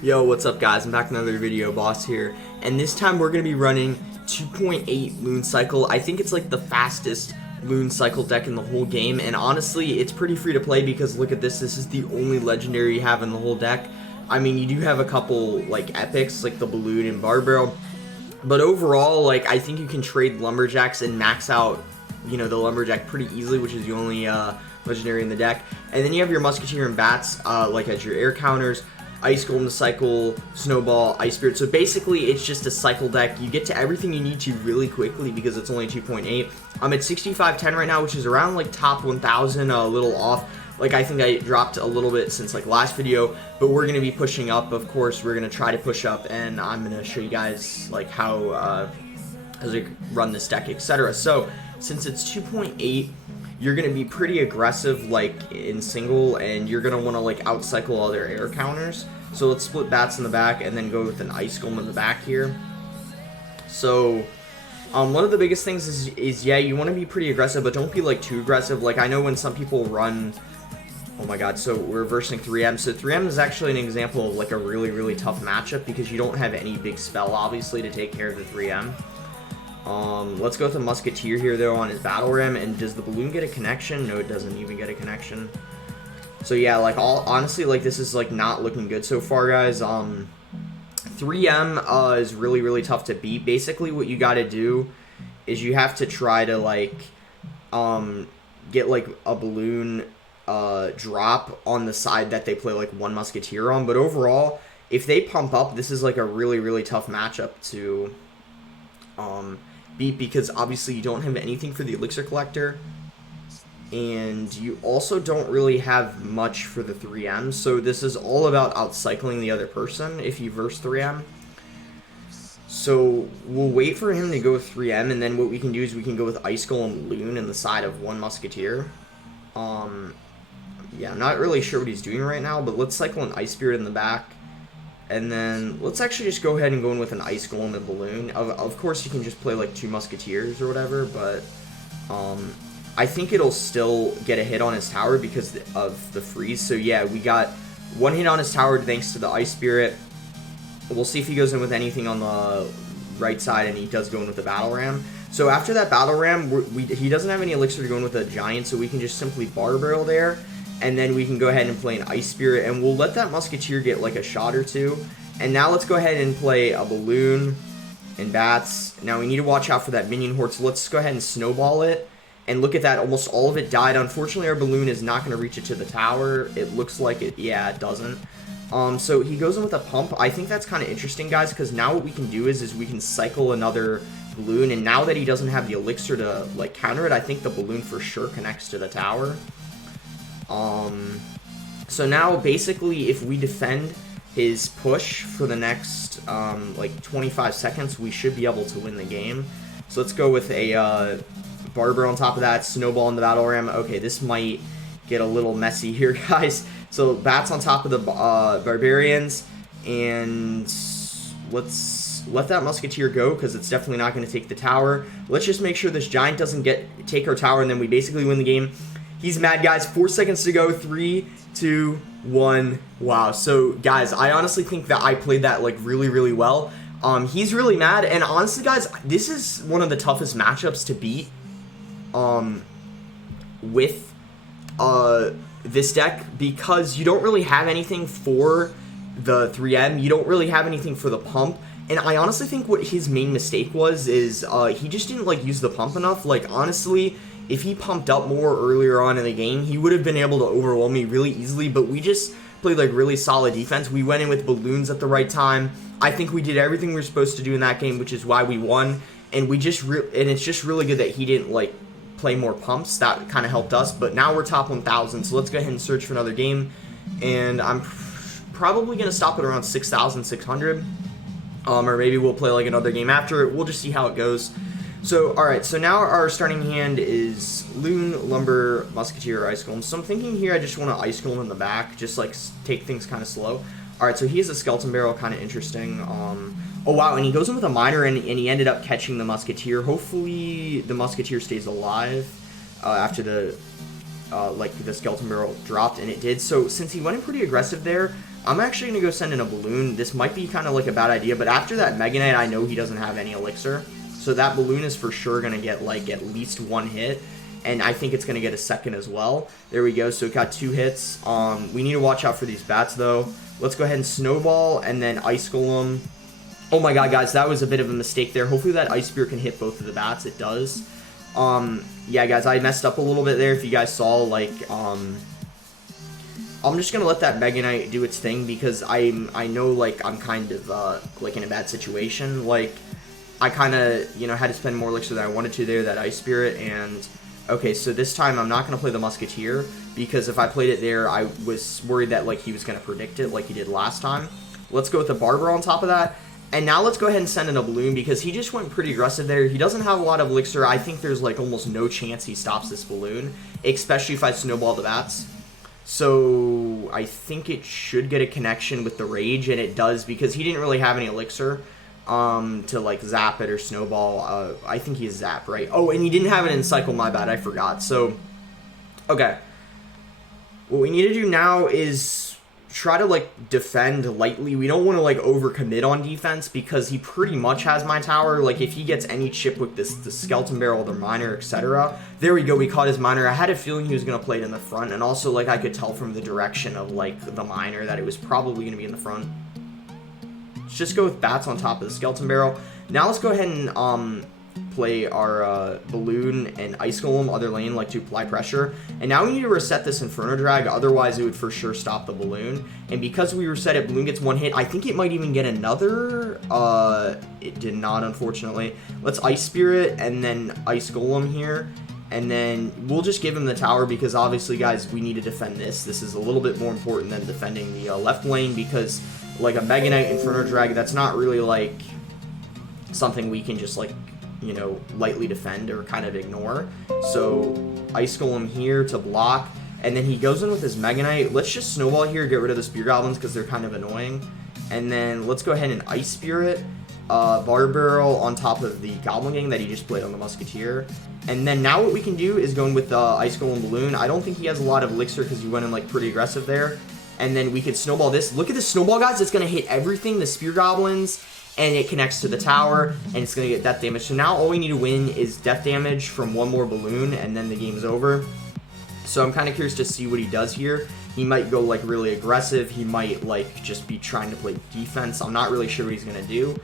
Yo, what's up guys? I'm back with another video, Boss here. And this time we're going to be running 2.8 Loon Cycle. I think it's like the fastest Loon Cycle deck in the whole game. And honestly, it's pretty free to play because look at this. This is the only legendary you have in the whole deck. I mean, you do have a couple like epics like the Balloon and Barbell. But overall, like I think you can trade Lumberjacks and max out, you know, the Lumberjack pretty easily, which is the only legendary in the deck. And then you have your Musketeer and Bats like as your air counters. Ice Golem to cycle, Snowball, Ice Spirit. So basically, it's just a cycle deck. You get to everything you need to really quickly because it's only 2.8. I'm at 6510 right now, which is around like top 1000, a little off. Like I think I dropped a little bit since like last video, but we're gonna be pushing up. Of course, we're gonna try to push up, and I'm gonna show you guys like how we run this deck, etc. So since it's 2.8. You're going to be pretty aggressive like in single, and you're going to want to like outcycle other air counters. So let's split Bats in the back and then go with an Ice Golem in the back here. So one of the biggest things is yeah, you want to be pretty aggressive, but don't be like too aggressive. Like I know when some people run, oh my god, so we're versing 3M. So 3M is actually an example of like a really tough matchup because you don't have any big spell obviously to take care of the 3M. Let's go with the Musketeer here though on his Battle Ram. And does the Balloon get a connection? No, it doesn't even get a connection. So yeah, like honestly, like this is like not looking good so far, guys. 3M is really tough to beat. Basically, what you got to do is you have to try to like get like a Balloon drop on the side that they play like one Musketeer on. But overall, if they pump up, this is like a really tough matchup to beat because obviously you don't have anything for the Elixir Collector, and you also don't really have much for the 3M, so this is all about outcycling the other person if you verse 3M. So we'll wait for him to go with 3M, and then what we can do is we can go with Ice Golem Loon in the side of one Musketeer. Yeah, I'm not really sure what he's doing right now, but let's cycle an Ice Spirit in the back. And then let's actually just go ahead and go in with an Ice Golem and Balloon. Of course, you can just play like two Musketeers or whatever, but I think it'll still get a hit on his tower because of the freeze. So yeah, we got one hit on his tower thanks to the Ice Spirit. We'll see if he goes in with anything on the right side, and he does go in with the Battle Ram. So after that Battle Ram, he doesn't have any Elixir to go in with a Giant, so we can just simply Bar Barrel there. And then we can go ahead and play an Ice Spirit, and we'll let that Musketeer get like a shot or two. And now let's go ahead and play a Balloon and Bats. Now we need to watch out for that minion horde, so let's go ahead and Snowball it. And look at that, almost all of it died. Unfortunately, our Balloon is not going to reach it to the tower. It looks like it, yeah, it doesn't. So he goes in with a Pump. I think that's kind of interesting, guys, because now what we can do is we can cycle another Balloon. And now that he doesn't have the Elixir to like counter it, I think the Balloon for sure connects to the tower. So now basically if we defend his push for the next like 25 seconds, we should be able to win the game. So let's go with a Barber on top of that, Snowball in the Battle Ram. Okay, this might get a little messy here, guys. So Bats on top of the Barbarians, and let's let that Musketeer go because it's definitely not going to take the tower. Let's just make sure this Giant doesn't take our tower, and then we basically win the game. He's mad, guys. 4 seconds to go. 3, 2, 1. Wow. So, guys, I honestly think that I played that like really well. He's really mad, and honestly, guys, this is one of the toughest matchups to beat. With this deck because you don't really have anything for the 3M. You don't really have anything for the Pump. And I honestly think what his main mistake was is he just didn't like use the Pump enough. Like honestly, if he pumped up more earlier on in the game, he would have been able to overwhelm me really easily, but we just played like really solid defense. We went in with Balloons at the right time. I think we did everything we were supposed to do in that game, which is why we won. And it's just really good that he didn't like play more pumps. That kind of helped us, but now we're top 1000, so let's go ahead and search for another game. And I'm probably going to stop at around 6,600. Or maybe we'll play like another game after it. We'll just see how it goes. So, alright, so now our starting hand is Loon, Lumber, Musketeer, Ice Golem. So I'm thinking here I just want to Ice Golem in the back, just like take things kind of slow. Alright, so he has a Skeleton Barrel, kind of interesting. Oh wow, and he goes in with a Miner, and he ended up catching the Musketeer. Hopefully the Musketeer stays alive after the like the Skeleton Barrel dropped, and it did. So since he went in pretty aggressive there, I'm actually going to go send in a balloon. This might be kind of like a bad idea, but after that Mega Knight, I know he doesn't have any elixir. So that balloon is for sure going to get like at least one hit. And I think it's going to get a second as well. There we go. So it got 2 hits. We need to watch out for these bats though. Let's go ahead and snowball and then ice golem. Oh my god, guys, that was a bit of a mistake there. Hopefully that ice spear can hit both of the bats. It does. Yeah, guys, I messed up a little bit there. If you guys saw, like, I'm just gonna let that Mega Knight do its thing because I know, like, I'm kind of like in a bad situation. Like, I kind of, you know, had to spend more elixir than I wanted to there. That ice spirit. And okay, so this time I'm not gonna play the musketeer because if I played it there, I was worried that like he was gonna predict it like he did last time. Let's go with the barber on top of that. And now let's go ahead and send in a balloon because he just went pretty aggressive there. He doesn't have a lot of elixir. I think there's like almost no chance he stops this balloon, especially if I snowball the bats. So I think it should get a connection with the rage, and it does because he didn't really have any elixir to like zap it or snowball. I think he has zap, right? Oh, and he didn't have it in cycle, my bad, I forgot. So, okay. What we need to do now is try to like defend lightly. We don't want to like overcommit on defense because he pretty much has my tower. Like if he gets any chip with the skeleton barrel, the miner, etc. There we go, we caught his miner. I had a feeling he was going to play it in the front, and also like I could tell from the direction of like the miner that it was probably going to be in the front. Let's just go with bats on top of the skeleton barrel. Now let's go ahead and play our balloon and ice golem other lane like to apply pressure. And now we need to reset this inferno drag, otherwise it would for sure stop the balloon. And because we reset it, balloon gets 1 hit. I think it might even get another. It did not, unfortunately. Let's ice spirit and then ice golem here, and then we'll just give him the tower because obviously, guys, we need to defend this. This is a little bit more important than defending the left lane because like a Mega Knight inferno drag, that's not really like something we can just like, you know, lightly defend or kind of ignore. So ice golem here to block, and then he goes in with his Mega Knight. Let's just snowball here, get rid of the spear goblins because they're kind of annoying, and then let's go ahead and ice spirit bar barrel on top of the goblin gang that he just played on the musketeer. And then now what we can do is go in with ice golem balloon. I don't think he has a lot of elixir because he went in like pretty aggressive there. And then we could snowball this. Look at this snowball, guys. It's going to hit everything, the spear goblins, and it connects to the tower, and it's going to get death damage. So now all we need to win is death damage from one more balloon, and then the game's over. So I'm kind of curious to see what he does here. He might go like really aggressive. He might like just be trying to play defense. I'm not really sure what he's going to do.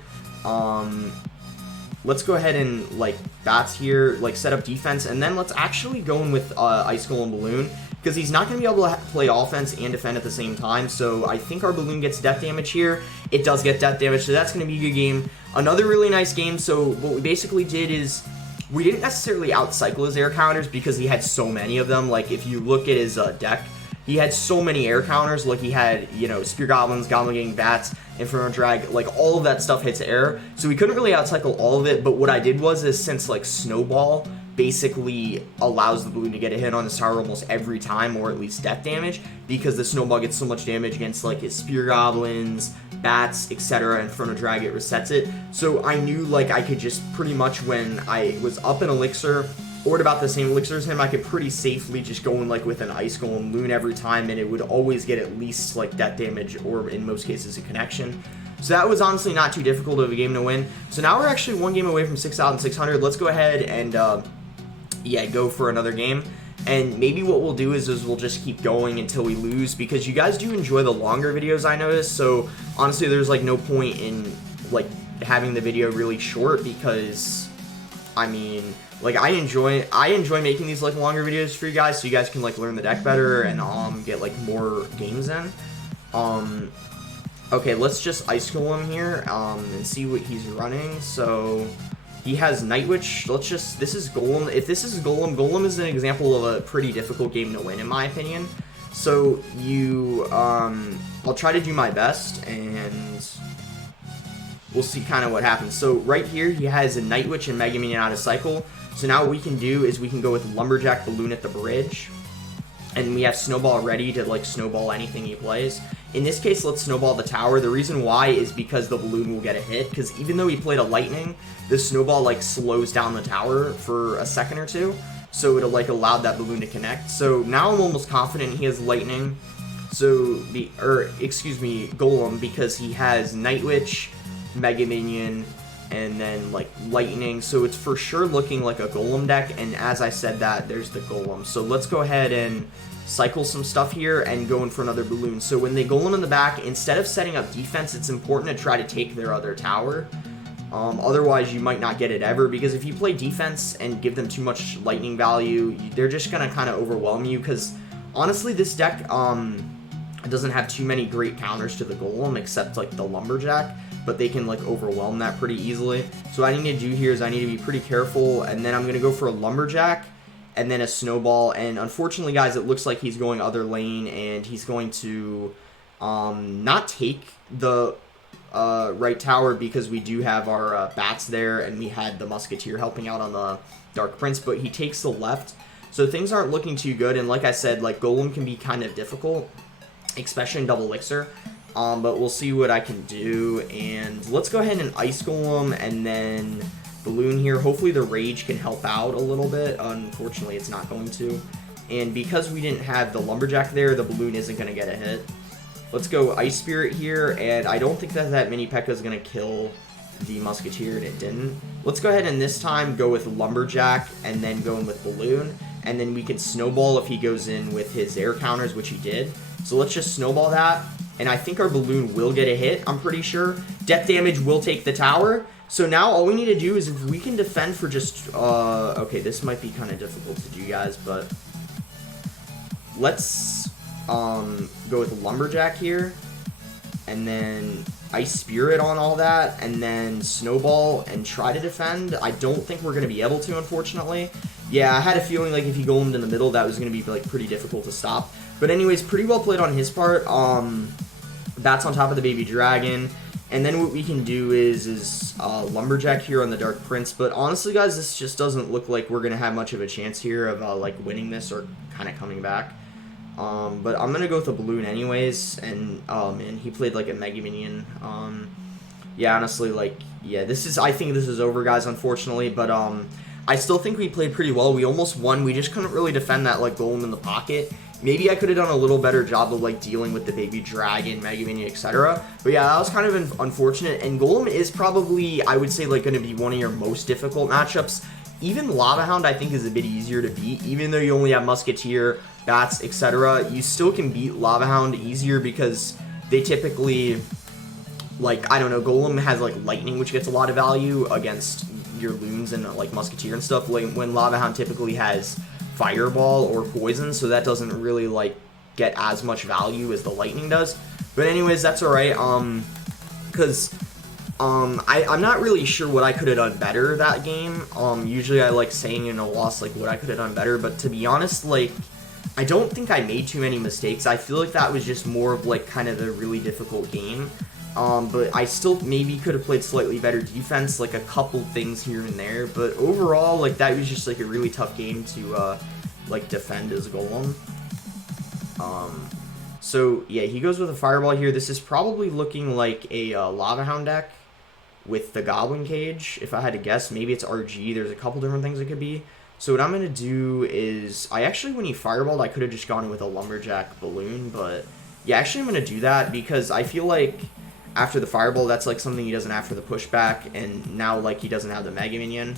Let's go ahead and like bats here, like set up defense, and then let's actually go in with ice golem balloon because he's not going to be able to play offense and defend at the same time. So I think our balloon gets death damage here. It does get death damage, so that's going to be a good game. Another really nice game. So what we basically did is we didn't necessarily outcycle his air counters because he had so many of them. Like if you look at his deck, he had so many air counters. Like he had, you know, spear goblins, goblin gang, bats, inferno drag, like all of that stuff hits air. So we couldn't really outcycle all of it. But what I did was since like snowball basically allows the balloon to get a hit on his tower almost every time, or at least death damage, because the snowball gets so much damage against like his spear goblins, bats, etc. Inferno drag, it resets it. So I knew like I could just pretty much, when I was up in elixir or at about the same elixir as him, I could pretty safely just go in like with an ice golem loon every time, and it would always get at least like death damage, or in most cases a connection. So that was honestly not too difficult of a game to win. So now we're actually 1 game away from 6,600. Let's go ahead and yeah, go for another game. And maybe what we'll do is we'll just keep going until we lose, because you guys do enjoy the longer videos, I noticed. So honestly, there's like no point in like having the video really short, because I mean, like I enjoy making these like longer videos for you guys, so you guys can like learn the deck better and get like more games in. Okay, let's just ice golem here and see what he's running. So he has Night Witch. Let's just, this is Golem. If this is Golem, Golem is an example of a pretty difficult game to win, in my opinion. So you, I'll try to do my best, and we'll see kind of what happens. So right here, he has a Night Witch and Mega Minion out of cycle. So now what we can do is we can go with Lumberjack Balloon at the bridge, and we have Snowball ready to like snowball anything he plays. In this case, let's snowball the tower. The reason why is because the balloon will get a hit, because even though he played a lightning, the snowball like slows down the tower for a second or two, so it'll like allow that balloon to connect. So now I'm almost confident he has lightning. So excuse me, Golem, because he has Night Witch, Mega Minion, and then like Lightning. So it's for sure looking like a Golem deck. And as I said that, there's the Golem. So let's go ahead and cycle some stuff here and go in for another Balloon. So when they Golem in the back, instead of setting up defense, it's important to try to take their other tower. Otherwise, you might not get it ever, because if you play defense and give them too much lightning value, they're just going to kind of overwhelm you, because honestly, this deck doesn't have too many great counters to the Golem, except like the Lumberjack, but they can like overwhelm that pretty easily. So what I need to do here is I need to be pretty careful, and then I'm going to go for a Lumberjack, and then a Snowball, and unfortunately, guys, it looks like he's going other lane, and he's going to not take the right tower, because we do have our bats there, and we had the Musketeer helping out on the Dark Prince, but he takes the left, so things aren't looking too good. And like I said, like Golem can be kind of difficult, especially in double elixir, but we'll see what I can do. And let's go ahead and Ice Golem and then Balloon here. Hopefully the Rage can help out a little bit. Unfortunately, it's not going to, and because we didn't have the Lumberjack there, the Balloon isn't going to get a hit. Let's go Ice Spirit here, and I don't think that Mini P.E.K.K.A is going to kill the Musketeer, and it didn't. Let's go ahead and this time go with Lumberjack and then go in with Balloon, and then we can Snowball if he goes in with his air counters, which he did. So let's just Snowball that, and I think our Balloon will get a hit, I'm pretty sure. Death damage will take the tower, so now all we need to do is if we can defend for just, okay, this might be kind of difficult to do, guys, but let's go with Lumberjack here, and then Ice Spirit on all that, and then Snowball and try to defend. I don't think we're going to be able to, unfortunately. Yeah, I had a feeling like if he golemed in the middle, that was going to be like pretty difficult to stop. But anyways, pretty well played on his part. Bats on top of the Baby Dragon, and then what we can do is Lumberjack here on the Dark Prince. But honestly, guys, this just doesn't look like we're going to have much of a chance here of like winning this or kind of coming back. But I'm gonna go with a Balloon anyways, and oh man, he played like a Mega Minion. Yeah, honestly, like, yeah, I think this is over, guys, unfortunately, but I still think we played pretty well. We almost won. We just couldn't really defend that like Golem in the pocket. Maybe I could have done a little better job of like dealing with the Baby Dragon, Mega Minion, etc. But yeah, that was kind of unfortunate, and Golem is probably, I would say, like, gonna be one of your most difficult matchups. Even Lava Hound, I think, is a bit easier to beat. Even though you only have Musketeer, Bats, etc., you still can beat Lava Hound easier because they typically, like, I don't know, Golem has, like, Lightning, which gets a lot of value against your Loons and, like, Musketeer and stuff, like, when Lava Hound typically has Fireball or Poison, so that doesn't really, like, get as much value as the Lightning does. But anyways, that's alright, because I'm not really sure what I could have done better that game. Usually I like saying in a loss, like, what I could have done better, but to be honest, like, I don't think I made too many mistakes. I feel like that was just more of, like, kind of the really difficult game. But I still maybe could have played slightly better defense, like a couple things here and there. But overall, like, that was just, like, a really tough game to, like, defend as Golem. So, yeah, he goes with a Fireball here. This is probably looking like a Lava Hound deck with the Goblin Cage, if I had to guess. Maybe it's RG. There's a couple different things it could be. So what I'm going to do is, when he Fireballed, I could have just gone with a Lumberjack Balloon, but yeah, actually I'm going to do that because I feel like after the Fireball, that's like something he doesn't have for the pushback, and now like he doesn't have the Mega Minion.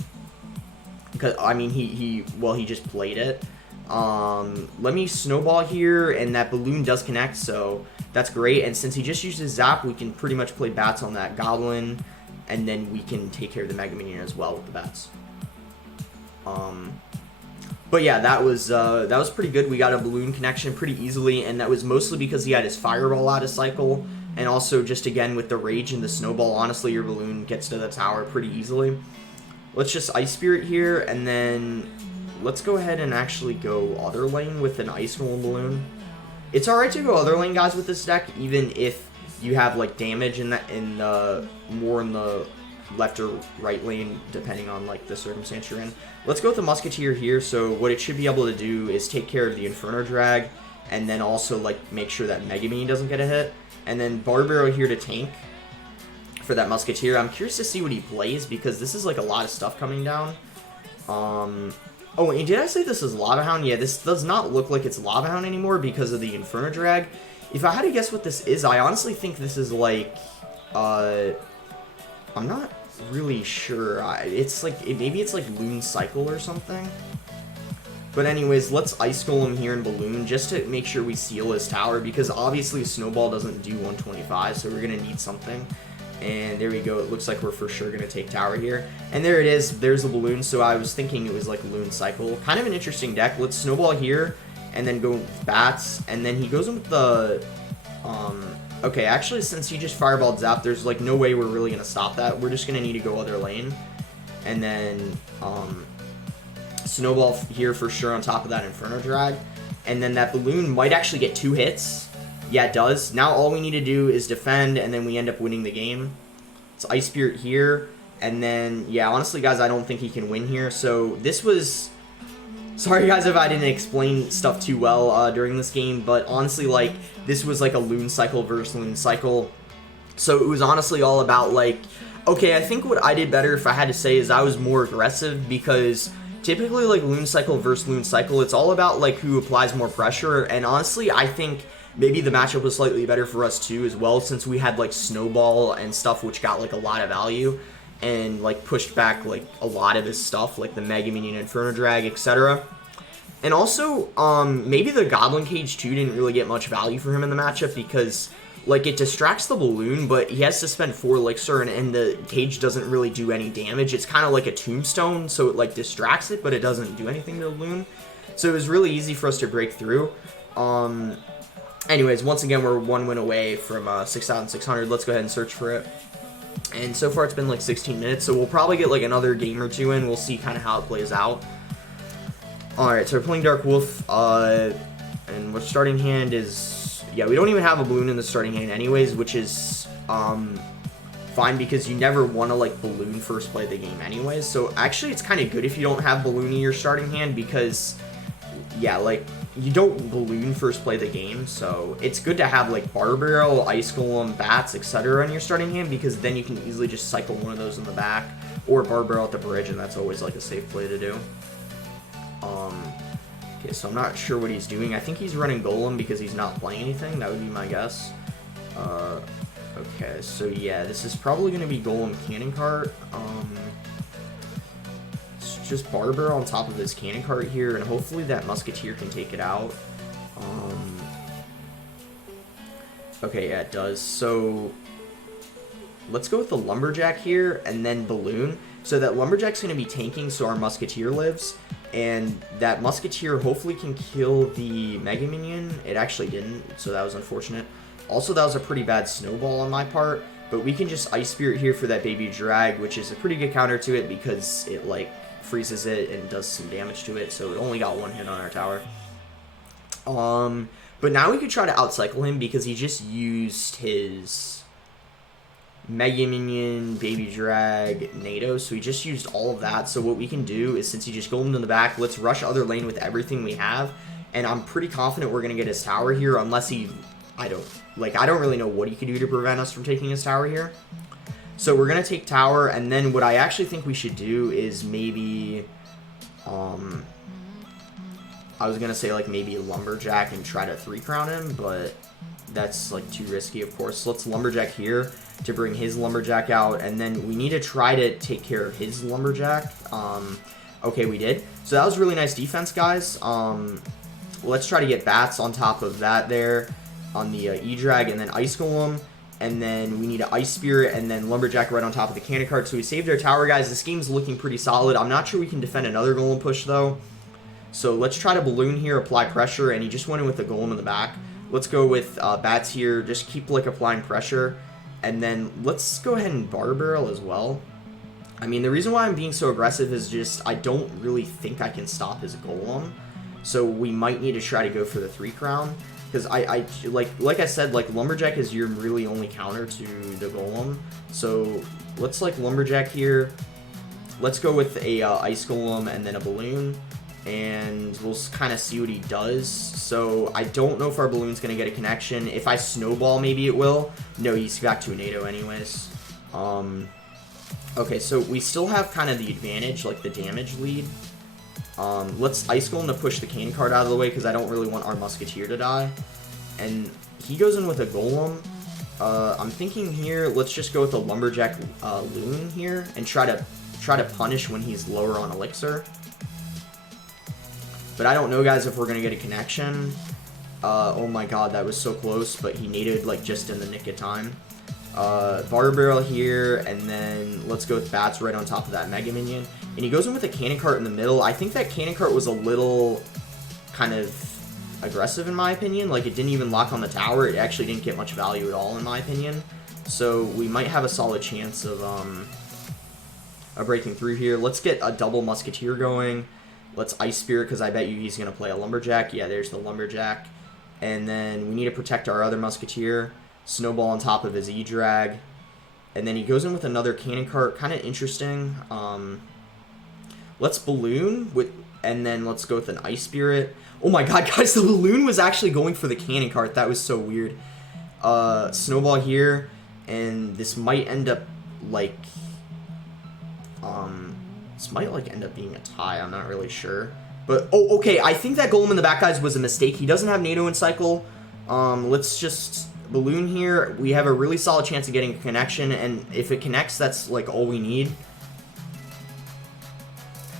Because, I mean, he just played it. Let me Snowball here, and that Balloon does connect, so that's great. And since he just used his Zap, we can pretty much play Bats on that Goblin, and then we can take care of the Mega Minion as well with the Bats. But yeah, that was pretty good. We got a Balloon connection pretty easily, and that was mostly because he had his Fireball out of cycle, and also just again with the Rage and the Snowball, honestly, your Balloon gets to the tower pretty easily. Let's just Ice Spirit here, and then let's go ahead and actually go other lane with an Ice Golem Balloon. It's alright to go other lane, guys, with this deck, even if you have like damage more in the left or right lane, depending on like the circumstance you're in. Let's go with the Musketeer here. So what it should be able to do is take care of the Inferno Drag, and then also like make sure that Mega Minion doesn't get a hit. And then Barbaro here to tank for that Musketeer. I'm curious to see what he plays, because this is like a lot of stuff coming down. Oh, and did I say this is Lava Hound? Yeah, this does not look like it's Lava Hound anymore because of the Inferno Drag. If I had to guess what this is, I honestly think this is like, I'm not really sure. It's like, maybe it's like Loon Cycle or something. But anyways, let's Ice Golem here in Balloon just to make sure we seal his tower, because obviously Snowball doesn't do 125, so we're going to need something. And there we go. It looks like we're for sure going to take tower here. And there it is. There's the Balloon, so I was thinking it was like Loon Cycle. Kind of an interesting deck. Let's Snowball here and then go with Bats. And then he goes in with the... Okay, actually, since he just Fireballed Zap, there's like no way we're really going to stop that. We're just going to need to go other lane. And then... Snowball here for sure on top of that Inferno Drag. And then that Balloon might actually get 2 hits. Yeah, it does. Now all we need to do is defend, and then we end up winning the game. It's Ice Spirit here. And then, yeah, honestly, guys, I don't think he can win here. So this was... Sorry, guys, if I didn't explain stuff too well during this game. But honestly, like, this was like a Loon Cycle versus Loon Cycle. So it was honestly all about, like... Okay, I think what I did better, if I had to say, is I was more aggressive, because... Typically, like, Loon Cycle versus Loon Cycle, it's all about, like, who applies more pressure, and honestly, I think maybe the matchup was slightly better for us, too, as well, since we had, like, Snowball and stuff, which got, like, a lot of value, and, like, pushed back, like, a lot of his stuff, like the Mega Minion, Inferno Drag, etc. And also, maybe the Goblin Cage, too, didn't really get much value for him in the matchup, because... Like, it distracts the Balloon, but he has to spend 4 Elixir, and the Cage doesn't really do any damage. It's kind of like a Tombstone, so it, like, distracts it, but it doesn't do anything to the Balloon. So it was really easy for us to break through. Anyways, once again, we're 1 win away from 6,600. Let's go ahead and search for it. And so far, it's been, like, 16 minutes, so we'll probably get, like, another game or 2 in. We'll see kind of how it plays out. Alright, so we're playing Dark Wolf, and our starting hand is... Yeah, we don't even have a Balloon in the starting hand anyways, which is fine, because you never want to, like, Balloon first play the game anyways. So, actually, it's kind of good if you don't have Balloon in your starting hand, because, yeah, like, you don't Balloon first play the game. So, it's good to have, like, Barbarrel, Ice Golem, Bats, etc. in your starting hand, because then you can easily just cycle one of those in the back, or Barbarrel at the bridge, and that's always, like, a safe play to do. Okay, so I'm not sure what he's doing. I think he's running Golem because he's not playing anything. That would be my guess. Okay, so yeah, this is probably going to be Golem Cannon Cart. It's just Barber on top of this Cannon Cart here, and hopefully that Musketeer can take it out. Okay, yeah, it does. So let's go with the Lumberjack here, and then Balloon. So that Lumberjack's going to be tanking so our Musketeer lives. And that Musketeer hopefully can kill the Mega Minion. It actually didn't, so that was unfortunate. Also, that was a pretty bad Snowball on my part. But we can just Ice Spirit here for that Baby Drag, which is a pretty good counter to it because it, like, freezes it and does some damage to it. So it only got 1 hit on our tower. But now we could try to outcycle him because he just used his... Mega Minion, Baby Drag, NATO, so we just used all of that. So what we can do is, since he just golemed in the back, let's rush other lane with everything we have, and I'm pretty confident we're going to get his tower here, unless he, I don't really know what he could do to prevent us from taking his tower here. So we're going to take tower, and then what I actually think we should do is maybe, I was going to say, like, maybe Lumberjack and try to 3-crown him, but that's, like, too risky, of course. So let's Lumberjack here to bring his Lumberjack out, and then we need to try to take care of his Lumberjack. Okay, we did. So that was really nice defense, guys. Let's try to get Bats on top of that there on the E-Drag, and then Ice Golem, and then we need an Ice Spirit, and then Lumberjack right on top of the Cannon Cart. So we saved our tower, guys. This game's looking pretty solid. I'm not sure we can defend another Golem push, though. So let's try to Balloon here, apply pressure, and he just went in with the Golem in the back. Let's go with Bats here, just keep, like, applying pressure. And then let's go ahead and Barbarrel as well. I mean, the reason why I'm being so aggressive is just I don't really think I can stop his Golem. So we might need to try to go for the 3-crown. Because like I said, like, Lumberjack is your really only counter to the Golem. So let's, like, Lumberjack here. Let's go with a Ice Golem and then a Balloon. And we'll kind of see what he does. So I don't know if our Balloon's going to get a connection. If I Snowball, maybe it will. No, he's back to a NATO anyways. Okay, so we still have kind of the advantage, like the damage lead. Let's Ice Golem to push the Cannon Cart out of the way because I don't really want our Musketeer to die. And he goes in with a golem. I'm thinking here, let's just go with a lumberjack loon here and try to punish when he's lower on elixir. But I don't know, guys, if we're gonna get a connection. Oh my god, that was so close, but he naded like just in the nick of time. Bar barrel here, and then let's go with bats right on top of that mega minion. And he goes in with a cannon cart in the middle. I think that cannon cart was a little kind of aggressive in my opinion. Like, it didn't even lock on the tower. It actually didn't get much value at all in my opinion. So we might have a solid chance of breaking through here. Let's get a double musketeer going. Let's ice spirit, because I bet you he's going to play a lumberjack. Yeah, there's the lumberjack. And then we need to protect our other musketeer. Snowball on top of his E-drag. And then he goes in with another cannon cart. Kind of interesting. Let's balloon, and then let's go with an ice spirit. Oh my god, guys, the balloon was actually going for the cannon cart. That was so weird. Snowball here. And this might end up, like... this might, like, end up being a tie. I'm not really sure. But, oh, okay, I think that golem in the back, guys, was a mistake. He doesn't have NATO in cycle. Let's just balloon here. We have a really solid chance of getting a connection, and if it connects, that's, like, all we need.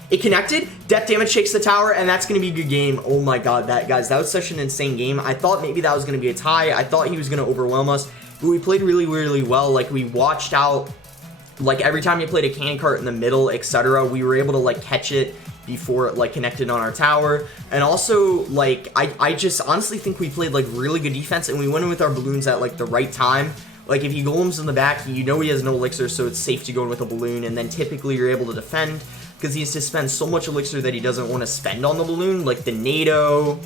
It connected. Death damage shakes the tower, and that's going to be a good game. Oh, my God, guys, that was such an insane game. I thought maybe that was going to be a tie. I thought he was going to overwhelm us, but we played really, really well. Like, we watched out, like, every time you played a cannon cart in the middle, etc., we were able to, like, catch it before it, like, connected on our tower. And also, like, I just honestly think we played, like, really good defense, and we went in with our balloons at, like, the right time. Like, if he golems in the back, you know he has no elixir, so it's safe to go in with a balloon, and then typically you're able to defend, because he has to spend so much elixir that he doesn't want to spend on the balloon, like the NATO,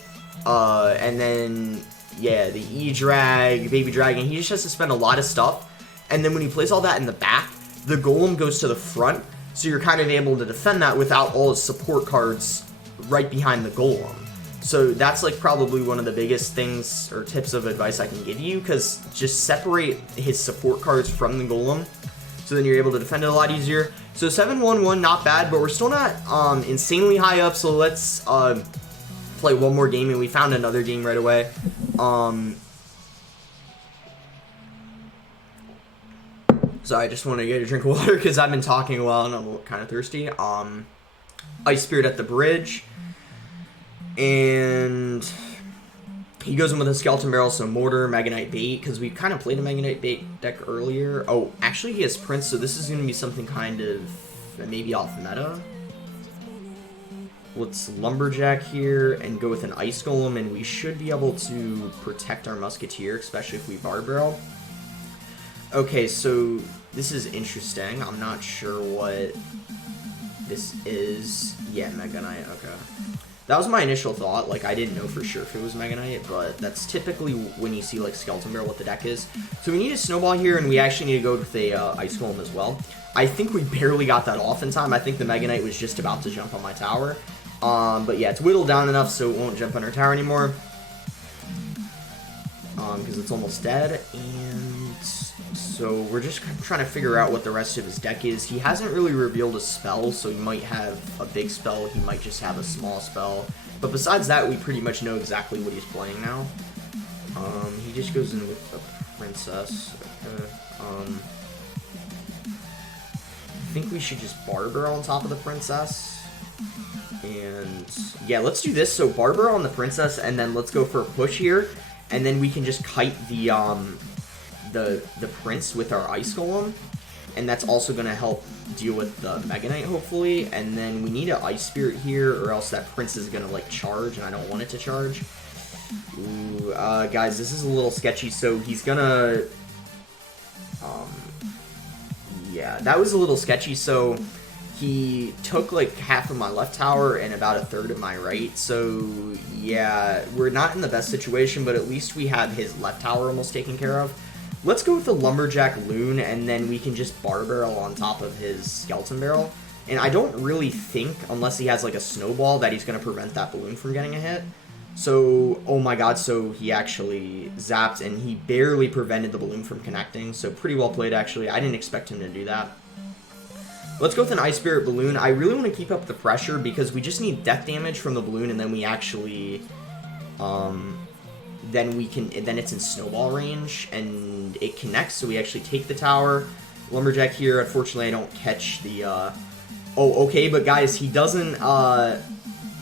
and then, yeah, the E-drag, baby dragon. He just has to spend a lot of stuff, and then when he plays all that in the back, the golem goes to the front, so you're kind of able to defend that without all his support cards right behind the golem. So that's, like, probably one of the biggest things or tips of advice I can give you, because just separate his support cards from the golem, so then you're able to defend it a lot easier. So 7-1-1, not bad, but we're still not insanely high up, so let's play one more game, and we found another game right away. So I just want to get a drink of water because I've been talking a while and I'm kind of thirsty. Ice Spirit at the bridge. And he goes in with a skeleton barrel, so mortar, Mega Knight bait, because we kind of played a Mega Knight bait deck earlier. Oh, actually he has Prince, so this is going to be something kind of maybe off meta. Let's lumberjack here and go with an ice golem, and we should be able to protect our musketeer, especially if we bar barrel. Okay, so this is interesting. I'm not sure what this is. Yeah, Mega Knight, okay. That was my initial thought. Like, I didn't know for sure if it was Mega Knight, but that's typically when you see, like, Skeleton Barrel what the deck is. So we need a Snowball here, and we actually need to go with a Ice Golem as well. I think we barely got that off in time. I think the Mega Knight was just about to jump on my tower. But yeah, it's whittled down enough so it won't jump on our tower anymore. Because it's almost dead, and so we're just trying to figure out what the rest of his deck is. He hasn't really revealed a spell, so he might have a big spell, he might just have a small spell. But besides that, we pretty much know exactly what he's playing now. He just goes in with a princess. Okay. I think we should just barber on top of the princess. And yeah, let's do this. So barber on the princess, and then let's go for a push here. And then we can just kite the prince with our ice golem, and that's also going to help deal with the Mega Knight hopefully. And then we need an ice spirit here, or else that prince is going to like charge, and I don't want it to charge. Ooh, guys, this is a little sketchy. So he's gonna yeah, that was a little sketchy. So he took like half of my left tower and about a third of my right. So yeah, we're not in the best situation, but at least we have his left tower almost taken care of. Let's go with the lumberjack loon, and then we can just bar barrel on top of his skeleton barrel. And I don't really think, unless he has like a snowball, that he's going to prevent that balloon from getting a hit. So, oh my god, so he actually zapped, and he barely prevented the balloon from connecting. So pretty well played, actually. I didn't expect him to do that. Let's go with an Ice Spirit Balloon. I really want to keep up the pressure because we just need death damage from the balloon, and then we actually then it's in snowball range, and it connects, so we actually take the tower. Lumberjack here, unfortunately I don't catch the, oh, okay, but guys, he doesn't,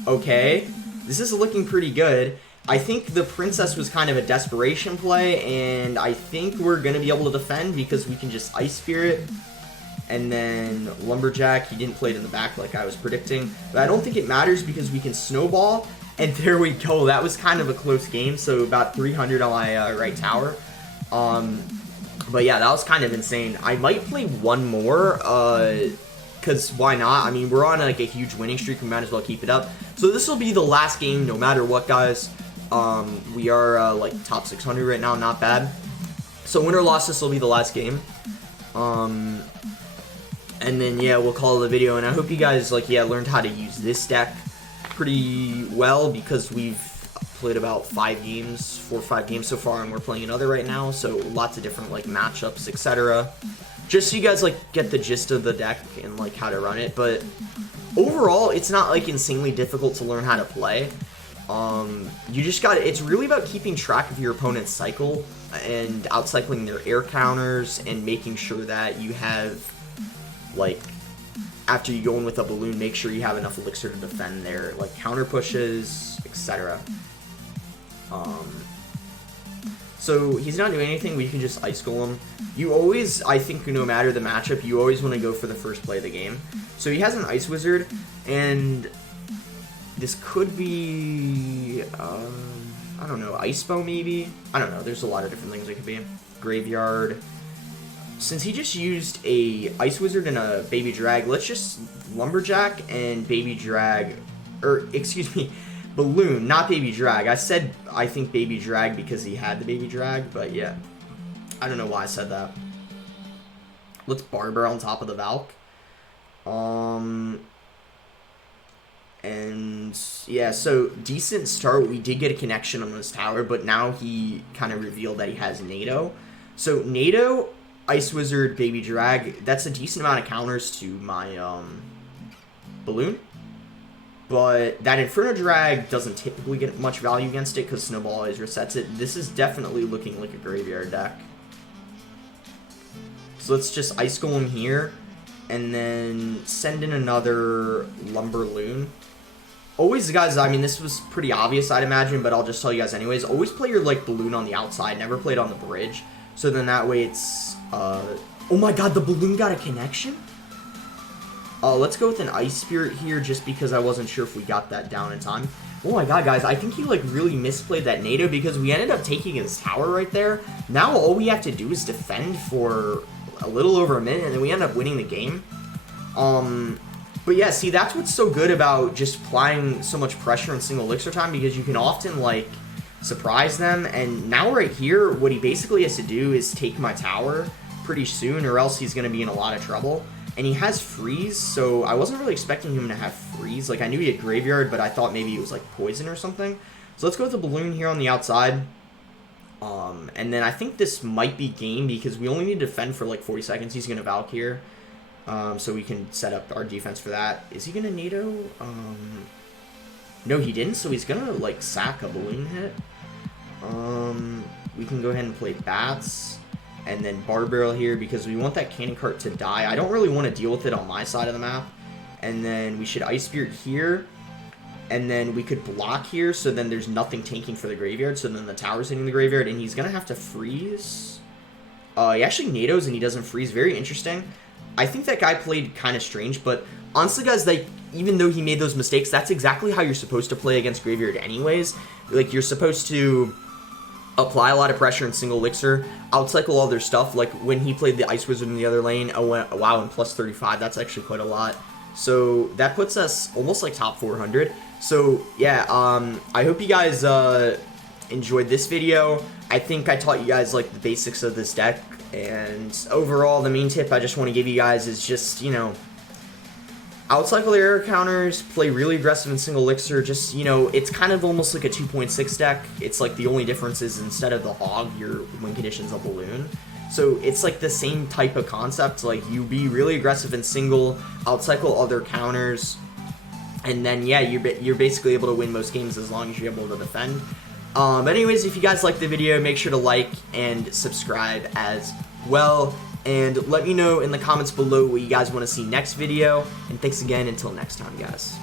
okay. This is looking pretty good. I think the princess was kind of a desperation play, and I think we're going to be able to defend because we can just Ice Spirit. And then Lumberjack, he didn't play it in the back like I was predicting. But I don't think it matters because we can snowball. And there we go. That was kind of a close game. So about 300 on my right tower. But yeah, that was kind of insane. I might play one more. Because why not? I mean, we're on like a huge winning streak. We might as well keep it up. So this will be the last game no matter what, guys. We are like top 600 right now. Not bad. So win or loss, this will be the last game. And then yeah, we'll call it a video. And I hope you guys like learned how to use this deck pretty well, because we've played about 4 or 5 games so far, and we're playing another right now. So lots of different like matchups, etc. Just so you guys like get the gist of the deck and like how to run it. But overall, it's not like insanely difficult to learn how to play. You just got it's really about keeping track of your opponent's cycle and outcycling their air counters and making sure that you have, like, after you go in with a balloon, make sure you have enough elixir to defend their like counter pushes, etc. So he's not doing anything. We can just Ice Golem. You always, I think, no matter the matchup, you always want to go for the first play of the game. So he has an Ice Wizard, and this could be, I don't know, Ice Bow maybe? I don't know, there's a lot of different things it could be. Graveyard. Since he just used a Ice Wizard and a Baby Drag, let's just Lumberjack and Baby Drag, or excuse me, Balloon, not Baby Drag. I said, I think Baby Drag because he had the Baby Drag, but yeah. I don't know why I said that. Let's Barber on top of the Valk. And yeah, so decent start. We did get a connection on this tower, but now he kind of revealed that he has NATO. So NATO, Ice Wizard, Baby Drag, that's a decent amount of counters to my Balloon. But that Inferno Drag doesn't typically get much value against it because Snowball always resets it. This is definitely looking like a graveyard deck. So let's just Ice Golem here and then send in another Lumber Loon. Always, guys, I mean, this was pretty obvious, I'd imagine, but I'll just tell you guys anyways. Always play your, like, Balloon on the outside. Never play it on the bridge. So then that way it's, oh my god, the Balloon got a connection? Let's go with an Ice Spirit here just because I wasn't sure if we got that down in time. Oh my god, guys, I think he, like, really misplayed that NATO because we ended up taking his tower right there. Now all we have to do is defend for a little over a minute, and then we end up winning the game. But yeah, see, that's what's so good about just applying so much pressure in single elixir time, because you can often, like, surprise them. And now right here, what he basically has to do is take my tower pretty soon, or else he's going to be in a lot of trouble. And he has freeze, so I wasn't really expecting him to have freeze. Like, I knew he had graveyard, but I thought maybe it was, like, poison or something. So let's go with the Balloon here on the outside. And then I think this might be game because we only need to defend for, like, 40 seconds. He's going to Valk here. So we can set up our defense for that. Is he going to NATO? No, he didn't, so he's going to, like, sack a Balloon hit. We can go ahead and play Bats. And then Bar Barrel here because we want that Cannon Cart to die. I don't really want to deal with it on my side of the map. And then we should Ice Spirit here. And then we could block here, so then there's nothing tanking for the graveyard. So then the tower's hitting the graveyard, and he's going to have to freeze. He actually NATOs and he doesn't freeze. Very interesting. I think that guy played kind of strange, but honestly, guys, like, even though he made those mistakes, that's exactly how you're supposed to play against graveyard anyways. Like, you're supposed to apply a lot of pressure in single elixir, outcycle all their stuff. Like, when he played the Ice Wizard in the other lane, oh wow, and plus 35, that's actually quite a lot. So that puts us almost like top 400. So yeah, I hope you guys enjoyed this video. I think I taught you guys like the basics of this deck, and overall the main tip I just want to give you guys is just, you know, outcycle their air counters, play really aggressive in single elixir. Just, you know, it's kind of almost like a 2.6 deck. It's like the only difference is instead of the Hog, your win condition's a Balloon. So it's like the same type of concept. Like, you be really aggressive in single, outcycle other counters, and then yeah, you're basically able to win most games as long as you're able to defend. But anyways, if you guys like the video, make sure to like and subscribe as well. And let me know in the comments below what you guys want to see next video. And thanks again. Until next time, guys.